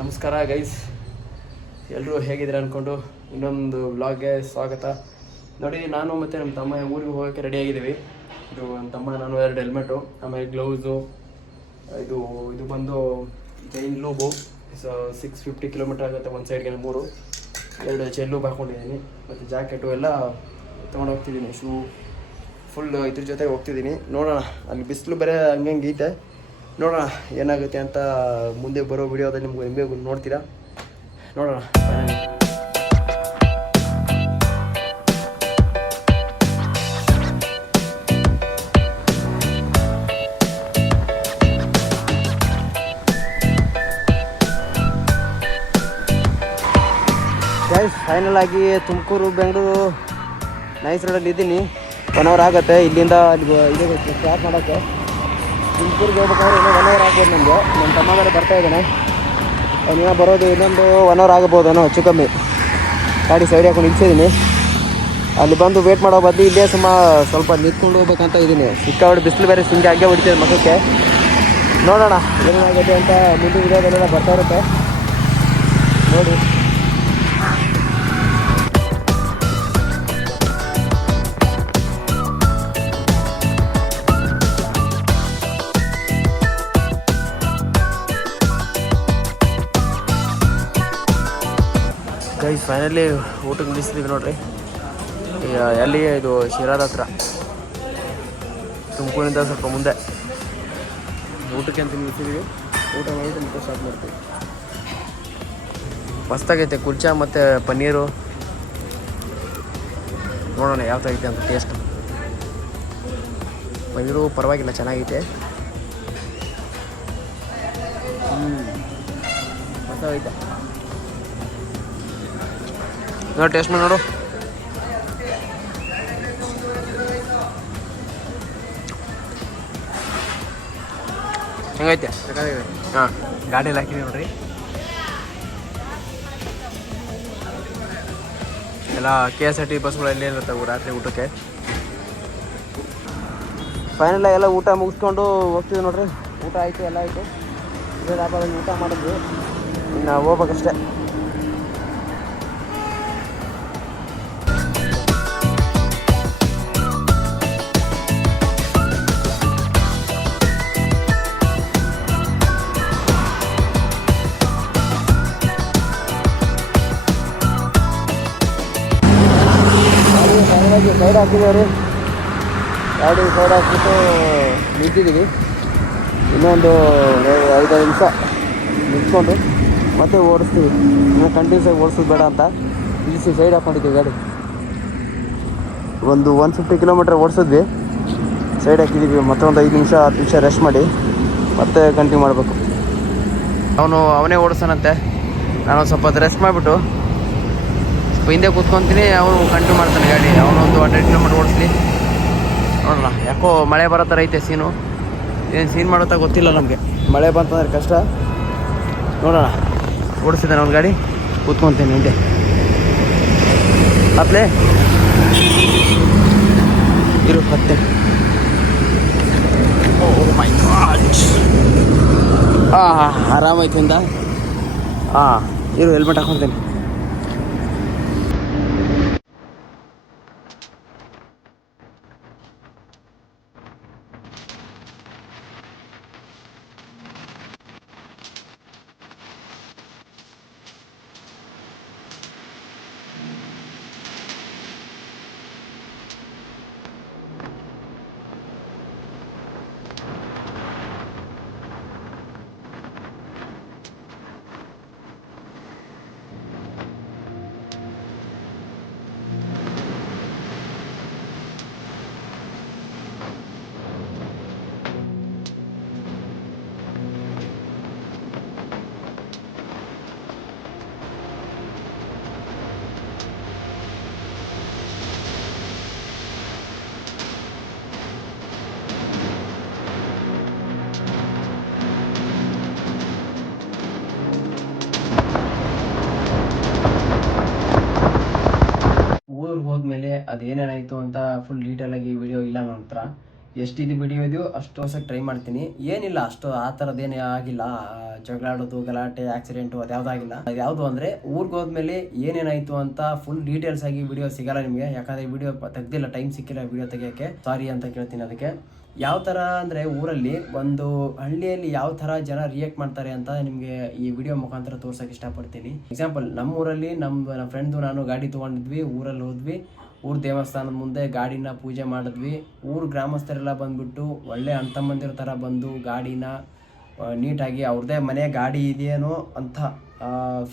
ನಮಸ್ಕಾರ ಗೈಸ್ ಎಲ್ಲರೂ ಹೇಗಿದ್ದೀರಾ ಅಂದ್ಕೊಂಡು ಇನ್ನೊಂದು ವ್ಲಾಗ್ಗೆ ಸ್ವಾಗತ. ನೋಡಿ, ನಾನು ಮತ್ತು ನಮ್ಮ ತಮ್ಮ ಊರಿಗೆ ಹೋಗೋಕ್ಕೆ ರೆಡಿ ಆಗಿದ್ದೀವಿ. ಇದು ನಮ್ಮ ತಮ್ಮ, ನಾನು ಎರಡು ಹೆಲ್ಮೆಟು ಆಮೇಲೆ ಗ್ಲೌಸು ಇದು ಇದು ಬಂದು chain lube six fifty kilometre ಆಗುತ್ತೆ ಒಂದು ಸೈಡ್ಗೆ ಮೂರು. ಎರಡು ಚೈನ್ ಲೂಬ್ ಹಾಕ್ಕೊಂಡಿದ್ದೀನಿ ಮತ್ತು ಜಾಕೆಟು ಎಲ್ಲ ತೊಗೊಂಡು ಹೋಗ್ತಿದ್ದೀನಿ. ಶೂ ಫುಲ್ ಇದ್ರ ಜೊತೆ ಹೋಗ್ತಿದ್ದೀನಿ. ನೋಡೋಣ, ಅಲ್ಲಿ ಬಿಸಿಲು ಬೇರೆ ಹಂಗೆ ಹಂಗೆ ಐತೆ ನೋಡೋಣ, ಏನಾಗುತ್ತೆ ಅಂತ ಮುಂದೆ ಬರೋ ವಿಡಿಯೋದಲ್ಲಿ ನಿಮ್ಗೆ ನಿಮಗೆ ನೋಡ್ತೀರಾ? ನೋಡೋಣ. ಫೈನಲ್ ಆಗಿ ತುಮಕೂರು, ಬೆಂಗಳೂರು ನೈಸ್ ರೋಡಲ್ಲಿ ಇದ್ದೀನಿ. ಒನ್ ಅವರ್ ಆಗುತ್ತೆ ಇಲ್ಲಿಂದ ಅಲ್ಲಿ ಇದು ಸ್ಟಾರ್ಟ್ ಮಾಡೋಕ್ಕೆ. ತುಮಕೂರಿಗೆ ಹೋಗ್ಬೇಕಾದ್ರೆ ಇನ್ನೂ ಒನ್ ಅವರ್ ಆಗ್ಬೋದು ನಮಗೆ. ನನ್ನ ತಮ್ಮ ಬೇರೆ ಬರ್ತಾ ಇದ್ದಾನೆ. ಅವನಿನ್ನ ಬರೋದು ಇನ್ನೊಂದು ಒನ್ ಅವರ್ ಆಗಬಹುದೇನೋ ಹೆಚ್ಚು ಕಮ್ಮಿ. ಗಾಡಿ ಸೈಡ್ ಹಾಕೊಂಡು ನಿಲ್ಸಿದ್ದೀನಿ. ಅಲ್ಲಿ ಬಂದು ವೇಟ್ ಮಾಡೋ ಬದಲು ಇಲ್ಲೇ ಸುಮ್ಮ ಸ್ವಲ್ಪ ನಿಂತ್ಕೊಂಡು ಹೋಗ್ಬೇಕಂತ ಇದ್ದೀನಿ. ಸಿಕ್ಕಾಬಿಟ್ಟು ಬಿಸಿಲು ಬೇರೆ ಸಿಂಗೆ ಹಾಗೆ ಹೊಡಿತಿದೆ ಮಗಕ್ಕೆ. ನೋಡೋಣ ಏನಾಗುತ್ತೆ ಅಂತ ಮುಂದಿನ ವಿಡಿಯೋದಲ್ಲೆಲ್ಲ ಬರ್ತಾ ಇರುತ್ತೆ. ನೋಡಿ. ಗೈಸ್ ಫೈನಲಿ ಊಟಕ್ಕೆ ನಿಲ್ಲಿಸ್ತೀವಿ ನೋಡ್ರಿ. ಈಗ ಎಲ್ಲಿ ಇದು ಶಿರಾದ ಹತ್ರ? ತುಮಕೂರಿಂದ ಸ್ವಲ್ಪ ಮುಂದೆ. ಊಟಕ್ಕೆ ಅಂತ ನಿಲ್ಲಿಸಿದ್ವಿ ಊಟ ಮಾಡಿಬಿಟ್ಟು ಮತ್ತೆ ಸ್ಟಾರ್ಟ್ ಮಾಡ್ತೀವಿ. ಮಸ್ತಾಗೈತೆ ಕುಲ್ಚಾ ಮತ್ತು ಪನ್ನೀರು. ನೋಡೋಣ ಯಾವ ಥರ ಐತೆ ಅಂತ ಟೇಸ್ಟ್ ಪನ್ನೀರು ಪರವಾಗಿಲ್ಲ ಚೆನ್ನಾಗೈತೆ. ಹ್ಞೂ ಮಸ್ತಾಗೈತೆ. ನೋಡಿ ಟೇಸ್ಟ್ ಮಾಡಿ ನೋಡು. ಹೆಂಗೈತೆ? ಹಾಂ. ಗಾಡಿಯಲ್ಲಿ ಹಾಕಿದೀವಿ ನೋಡ್ರಿ. ಎಲ್ಲ ಕೆ ಎಸ್ ಆರ್ ಟಿ ಬಸ್ಗಳಲ್ಲಿ ಇರ್ತವೆ ರಾತ್ರಿ ಊಟಕ್ಕೆ? ಫೈನಲ್ ಎಲ್ಲ ಊಟ ಮುಗಿಸ್ಕೊಂಡು ಹೋಗ್ತಿದ್ವಿ ನೋಡ್ರಿ. ಊಟ ಆಯಿತು ಎಲ್ಲ ಆಯಿತು. ಇದೇ ಊಟ ಮಾಡಿದ್ವಿ. ಇನ್ನು ಹೋಗ್ಬೇಕಷ್ಟೇ. ಸೈಡ್ ಹಾಕಿದ್ದಾರೆ. ಗಾಡಿ ಸೈಡ್ ಹಾಕ್ಬಿಟ್ಟು ನಿಂತಿದ್ದೀವಿ. ಇನ್ನೊಂದು ಐದು ನಿಮಿಷ ನಿಂತ್ಕೊಂಡು ಮತ್ತೆ ಓಡಿಸ್ತೀವಿ. ಇನ್ನು ಕಂಟಿನ್ಯೂಸ್ ಆಗಿ ಓಡಿಸೋದು ಬೇಡ ಅಂತ ನಿಲ್ಲಿಸಿ ಸೈಡ್ ಹಾಕ್ಕೊಂಡಿದ್ದೀವಿ ಗಾಡಿ. ಒಂದು ಒನ್ ಫಿಫ್ಟಿ ಕಿಲೋಮೀಟ್ರ್ ಓಡಿಸಿದ್ವಿ. ಸೈಡ್ ಹಾಕಿದ್ದೀವಿ. ಮತ್ತೊಂದು ಐದು ನಿಮಿಷ, ಹತ್ತು ನಿಮಿಷ ರೆಸ್ಟ್ ಮಾಡಿ ಮತ್ತೆ ಕಂಟಿನ್ಯೂ ಮಾಡಬೇಕು. ಅವನು ಅವನೇ ಓಡಿಸೋಣಂತೆ ನಾನು ಸ್ವಲ್ಪ ರೆಸ್ಟ್ ಮಾಡಿಬಿಟ್ಟು ಹಿಂದೆ ಕೂತ್ಕೊಂತೀನಿ ಅವನು ಕಂಟಿನ್ಯೂ ಮಾಡ್ತಾನೆ ಗಾಡಿ. ಅವನು ಒಂದು ಹಂಡ್ರೆಡ್ ಕಿಲೋಮೀಟ್ರ್ ಓಡಿಸ್ಲಿ ನೋಡಲ್ಲ ಯಾಕೋ ಮಳೆ ಬರೋ ಥರ ಐತೆ ಸೀನು. ಏನು ಸೀನ್ ಮಾಡೋತ್ತ ಗೊತ್ತಿಲ್ಲ ನಮಗೆ. ಮಳೆ ಬಂತಂದ್ರೆ ಕಷ್ಟ. ನೋಡೋಣ ಓಡಿಸಿದ್ದಾನೆ ಅವ್ನ ಗಾಡಿ. ಕೂತ್ಕೊತೀನಿ ಹಿಂದೆ. ಇರೋ ಇರು ಹತ್ತೆ ಮೈ ಹಾಂ ಹಾಂ ಆರಾಮಾಯ್ತು ಅಂದ ಹಾಂ ಇರು ಹೆಲ್ಮೆಟ್ ಹಾಕೊತೀನಿ. ಊರಿಗೆ ಹೋದ್ಮೇಲೆ ಅದು ಏನೇನಾಯಿತು ಅಂತ ಫುಲ್ ಡೀಟೇಲಾಗಿ ಆಗಿ ವಿಡಿಯೋ ಇಲ್ಲ ನನ್ನ ಹತ್ರ. ಎಷ್ಟಿದು ವಿಡಿಯೋ ಇದೆಯೋ ಅಷ್ಟು ವರ್ಷಕ್ಕೆ ಟ್ರೈ ಮಾಡ್ತೀನಿ. ಏನಿಲ್ಲ, ಅಷ್ಟು ಆ ಥರದ್ದೇನೇ ಆಗಿಲ್ಲ. ಜಗಳಾಡೋದು ಗಲಾಟೆ ಆಕ್ಸಿಡೆಂಟು ಅದ್ಯಾವುದೂ ಆಗಿಲ್ಲ. ಯಾವುದು ಅಂದರೆ ಊರಿಗೆ ಹೋದ್ಮೇಲೆ ಏನೇನಾಯಿತು ಅಂತ ಫುಲ್ ಡೀಟೇಲ್ಸ್ ಆಗಿ ವಿಡಿಯೋ ಸಿಗಲ್ಲ ನಿಮಗೆ. ಯಾಕಂದರೆ ವಿಡಿಯೋ ತೆಗ್ದಿಲ್ಲ ಟೈಮ್ ಸಿಕ್ಕಿಲ್ಲ ವಿಡಿಯೋ ತೆಗಿಯೋಕ್ಕೆ. ಸಾರಿ ಅಂತ ಕೇಳ್ತೀನಿ ಅದಕ್ಕೆ. ಯಾವ ಥರ ಅಂದರೆ ಊರಲ್ಲಿ ಒಂದು ಹಳ್ಳಿಯಲ್ಲಿ ಯಾವ ಥರ ಜನ ರಿಯಾಕ್ಟ್ ಮಾಡ್ತಾರೆ ಅಂತ ನಿಮಗೆ ಈ ವಿಡಿಯೋ ಮುಖಾಂತರ ತೋರ್ಸೋಕೆ ಇಷ್ಟಪಡ್ತೀನಿ. ಎಕ್ಸಾಂಪಲ್ ನಮ್ಮ ಊರಲ್ಲಿ ನಮ್ಮ ನಮ್ಮ ಫ್ರೆಂಡ್ದು ನಾನು ಗಾಡಿ ತೊಗೊಂಡಿದ್ವಿ, ಊರಲ್ಲಿ ಹೋದ್ವಿ. ಊರ್ ದೇವಸ್ಥಾನದ ಮುಂದೆ ಗಾಡಿನ ಪೂಜೆ ಮಾಡಿದ್ವಿ. ಊರ್ ಗ್ರಾಮಸ್ಥರೆಲ್ಲ ಬಂದ್ಬಿಟ್ಟು ಒಳ್ಳೆ ಅಣ್ಣ ಥರ ಬಂದು ಗಾಡಿನ ನೀಟಾಗಿ ಅವ್ರದ್ದೇ ಮನೆ ಗಾಡಿ ಇದೆಯೇನೋ ಅಂತ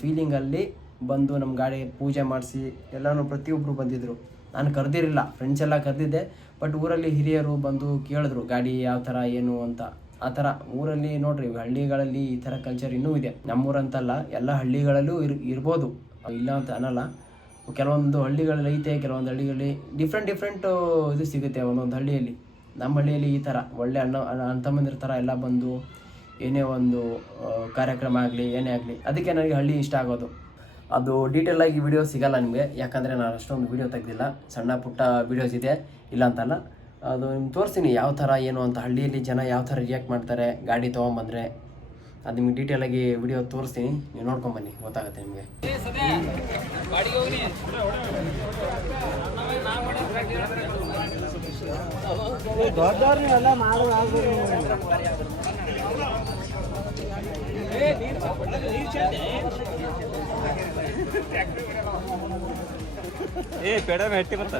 ಫೀಲಿಂಗಲ್ಲಿ ಬಂದು ನಮ್ಮ ಗಾಡಿ ಪೂಜೆ ಮಾಡಿಸಿ ಎಲ್ಲನೂ ಪ್ರತಿಯೊಬ್ಬರು ಬಂದಿದ್ದರು ನಾನು ಕರೆದಿರಲಿಲ್ಲ ಫ್ರೆಂಡ್ಸ್ ಎಲ್ಲ ಕರೆದಿದ್ದೆ ಬಟ್ ಊರಲ್ಲಿ ಹಿರಿಯರು ಬಂದು ಕೇಳಿದ್ರು ಗಾಡಿ ಯಾವ ಥರ ಏನು ಅಂತ. ಆ ಥರ ಊರಲ್ಲಿ ನೋಡ್ರಿ ಹಳ್ಳಿಗಳಲ್ಲಿ ಈ ಥರ ಕಲ್ಚರ್ ಇನ್ನೂ ಇದೆ. ನಮ್ಮೂರಂತಲ್ಲ ಎಲ್ಲ ಹಳ್ಳಿಗಳಲ್ಲೂ ಇರ್, ಇರ್ಬೋದು. ಇಲ್ಲ ಅಂತ ಅನ್ನಲ್ಲ. ಕೆಲವೊಂದು ಹಳ್ಳಿಗಳಲ್ಲಿ ಐತೆ, ಕೆಲವೊಂದು ಹಳ್ಳಿಗಳಲ್ಲಿ ಡಿಫ್ರೆಂಟ್ ಡಿಫ್ರೆಂಟ್ ಇದು ಸಿಗುತ್ತೆ ಒಂದೊಂದು ಹಳ್ಳಿಯಲ್ಲಿ. ನಮ್ಮ ಹಳ್ಳಿಯಲ್ಲಿ ಈ ಥರ ಒಳ್ಳೆ ಅಣ್ಣ ಅಣ್ಣ ತಮ್ಮಂದಿರ ಥರ ಎಲ್ಲ ಬಂದು ಏನೇ ಒಂದು ಕಾರ್ಯಕ್ರಮ ಆಗಲಿ, ಏನೇ ಆಗಲಿ, ಅದಕ್ಕೆ ನನಗೆ ಹಳ್ಳಿ ಇಷ್ಟ ಆಗೋದು. ಅದು ಡೀಟೇಲ್ ಆಗಿ ವಿಡಿಯೋ ಸಿಗಲ್ಲ ನಿಮಗೆ, ಯಾಕಂದರೆ ನಾನು ಅಷ್ಟೊಂದು ವಿಡಿಯೋ ತೆಗ್ದಿಲ್ಲ. ಸಣ್ಣ ಪುಟ್ಟ ವಿಡಿಯೋಸ್ ಇದೆ, ಇಲ್ಲ ಅಂತಲ್ಲ. ಅದು ನಿಮ್ಗೆ ತೋರಿಸ್ತೀನಿ ಯಾವ ಥರ, ಏನು ಅಂತ. ಹಳ್ಳಿಯಲ್ಲಿ ಜನ ಯಾವ ಥರ ರಿಯಾಕ್ಟ್ ಮಾಡ್ತಾರೆ, ಗಾಡಿ ತೊಗೊಂಬಂದರೆ. ಅದು ನಿಮ್ಗೆ ಡೀಟೇಲ್ ಆಗಿ ವಿಡಿಯೋ ತೋರಿಸ್ತೀನಿ. ನೀವು ನೋಡ್ಕೊಂಬನ್ನಿ ಗೊತ್ತಾಗುತ್ತೆ ನಿಮಗೆ. ಏ ಪೇಡ ಹೆಟ್ಟಿ ಬರ್ತ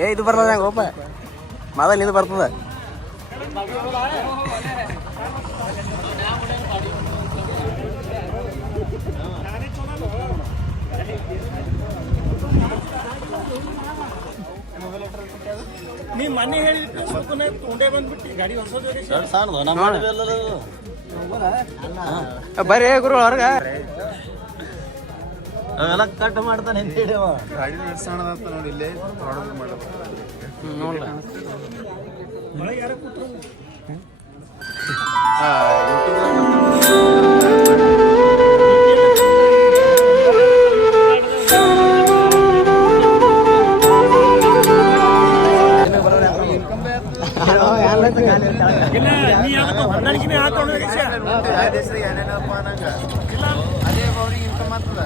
ಏ ಇದು ಬರ್ತದೆ ಒಬ್ಬ ಮೊದಲು ಇದು ಬರ್ತದ. ನೀ ಮನೆ ಹೇಳಿ ತೊಂಡೆ ಬಂದ್ಬಿಟ್ಟು ಗಾಡಿ ಹೊಸದು ಬರ್ರಿ ಗುರು ಹೊರಗ. ಅವೆಲ್ಲ ಕಟ್ ಮಾಡ್ತಾನೆ ಅಂತ ಹೇಳಿ. ಗಾಡಿ ನಡೆಸೋಣದಂತ ನೋಡಿ ಇಲ್ಲೇ ಮಾಡೋದು ಹ್ಮ್, ನೋಡ್ಲ ಇಲ್ಲ ನೀ ಯಾವತ್ತೂ ಹೊಂದಾಣಿಕೆನೇ ಹಾಕೊಂಡು ದೇಶದಾಗ ಏನೇನಪ್ಪ ಅನ್ನಂಗ ಅದೇ ಅವ್ರಿಗೆ ಇನ್ಕಮ್ ಆಗ್ತದ